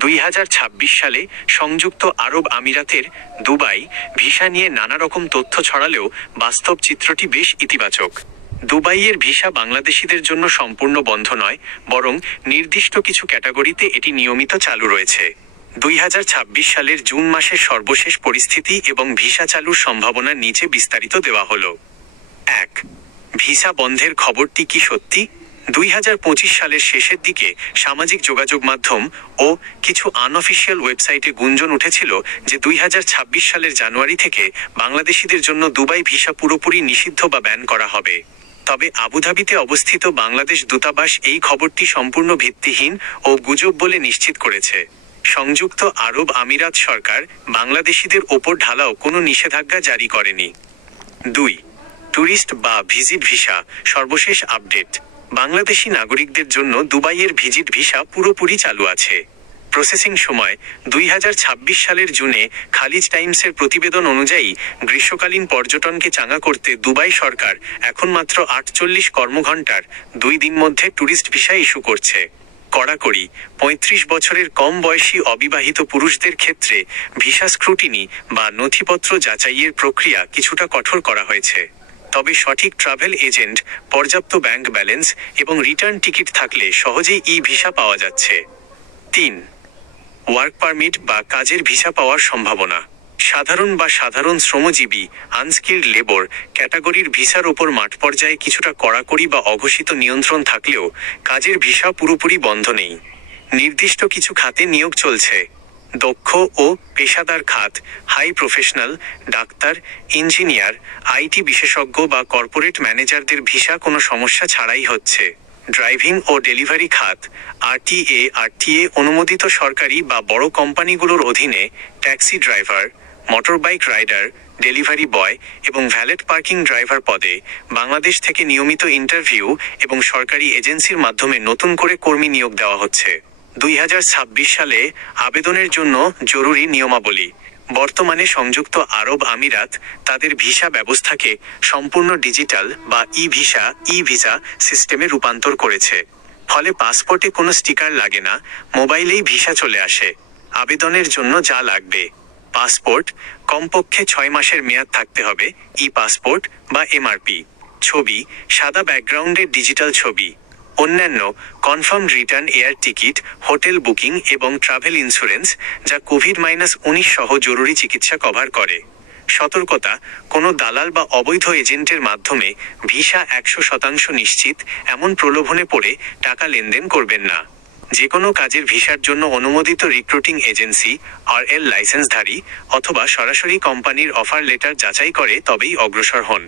2026 সালে সংযুক্ত আরব আমিরাতের দুবাই ভিসা নিয়ে নানা রকম তথ্য ছড়ালেও বাস্তব চিত্রটি বেশ ইতিবাচক। দুবাইয়ের ভিসা বাংলাদেশিদের জন্য সম্পূর্ণ বন্ধ নয়, বরং নির্দিষ্ট কিছু ক্যাটাগরিতে এটি নিয়মিত চালু রয়েছে। 2026 সালের জুন মাসের সর্বশেষ পরিস্থিতি এবং ভিসা চালুর সম্ভাবনা নিচে বিস্তারিত দেওয়া হলো। 1. ভিসা বন্ধের খবরটি কি সত্যি? 2025 সালের শেষের দিকে সামাজিক যোগাযোগ মাধ্যম ও কিছু আনঅফিসিয়াল ওয়েবসাইটে গুঞ্জন উঠেছিল যে 2026 সালের জানুয়ারি থেকে বাংলাদেশিদের জন্য দুবাই ভিসা পুরোপুরি নিষিদ্ধ বা ব্যান করা হবে। তবে আবুধাবিতে অবস্থিত বাংলাদেশ দূতাবাস এই খবরটি সম্পূর্ণ ভিত্তিহীন ও গুজব বলে নিশ্চিত করেছে। সংযুক্ত আরব আমিরাত সরকার বাংলাদেশিদের ওপর ঢালাও কোনো নিষেধাজ্ঞা জারি করেনি। 2. ট্যুরিস্ট বা ভিজিট ভিসা সর্বশেষ আপডেট। বাংলাদেশি নাগরিকদের জন্য দুবাইয়ের ভিজিট ভিসা পুরোপুরি চালু আছে। প্রসেসিং সময় 2026 সালের জুনে খালিজ টাইমসের প্রতিবেদন অনুযায়ী গ্রীষ্মকালীন পর্যটনকে চাঙা করতে দুবাই সরকার এখন মাত্র 48 কর্মঘণ্টার 2 দিন মধ্যে ট্যুরিস্ট ভিসা ইস্যু করছে। কড়াকড়ি 35 বছরের কম বয়সী অবিবাহিত পুরুষদের ক্ষেত্রে ভিসা স্ক্রুটিনি বা নথিপত্র যাচাইয়ের প্রক্রিয়া কিছুটা কঠোর করা হয়েছে। তবে সঠিক ট্রাভেল এজেন্ট, পর্যাপ্ত ব্যাংক ব্যালেন্স এবং রিটার্ন টিকিট থাকলে সহজেই ই ভিসা পাওয়া যাচ্ছে। 3. ওয়ার্ক পারমিট বা কাজের ভিসা পাওয়ার সম্ভাবনা। সাধারণ বা সাধারণ শ্রমজীবী আনস্কিল্ড লেবর ক্যাটাগরির ভিসার ওপর মাঠ পর্যায়ে কিছুটা কড়াকড়ি বা অঘোষিত নিয়ন্ত্রণ থাকলেও কাজের ভিসা পুরোপুরি বন্ধ নেই। নির্দিষ্ট কিছু খাতে নিয়োগ চলছে। দক্ষ ও পেশাদার খাত, high professional, doctor, engineer, IT বিশেষজ্ঞ বা কর্পোরেট ম্যানেজারদের ভিসা কোনো সমস্যা ছাড়াই হচ্ছে। ড্রাইভিং ও ডেলিভারি খাত, আরটিএ অনুমোদিত সরকারি বা বড় কোম্পানিগুলোর অধীনে taxi driver, motorbike rider, delivery boy এবং ভ্যালেট পার্কিং ড্রাইভার পদে বাংলাদেশ থেকে নিয়মিত ইন্টারভিউ এবং সরকারি এজেন্সির মাধ্যমে নতুন করে কর্মী নিয়োগ দেওয়া হচ্ছে। 2026 সালে আবেদনের জন্য জরুরি নিয়মাবলী। বর্তমানে সংযুক্ত আরব আমিরাত তাদের ভিসা ব্যবস্থাকে সম্পূর্ণ ডিজিটাল বা ই ভিসা সিস্টেমে রূপান্তর করেছে। ফলে পাসপোর্টে কোনো স্টিকার লাগে না, মোবাইলেই ভিসা চলে আসে। আবেদনের জন্য যা লাগবে: পাসপোর্ট, কমপক্ষে 6 মাসের মেয়াদ থাকতে হবে, ই পাসপোর্ট বা এমআরপি। ছবি, সাদা ব্যাকগ্রাউন্ডের ডিজিটাল ছবি। অন্যান্য confirmed return air ticket, hotel booking এবং ট্রাভেল ইন্স্যুরেন্স যা কোভিড-19 সহ জরুরি চিকিৎসা কভার করে। সতর্কতা: কোনো দালাল বা অবৈধ এজেন্টের মাধ্যমে ভিসা 100% নিশ্চিত এমন প্রলোভনে পড়ে টাকা লেনদেন করবেন না। যে কোনো কাজের ভিসার জন্য অনুমোদিত রিক্রুটিং এজেন্সি আরএল লাইসেন্সধারী অথবা সরাসরি কোম্পানির অফার লেটার যাচাই করে তবেই অগ্রসর হন।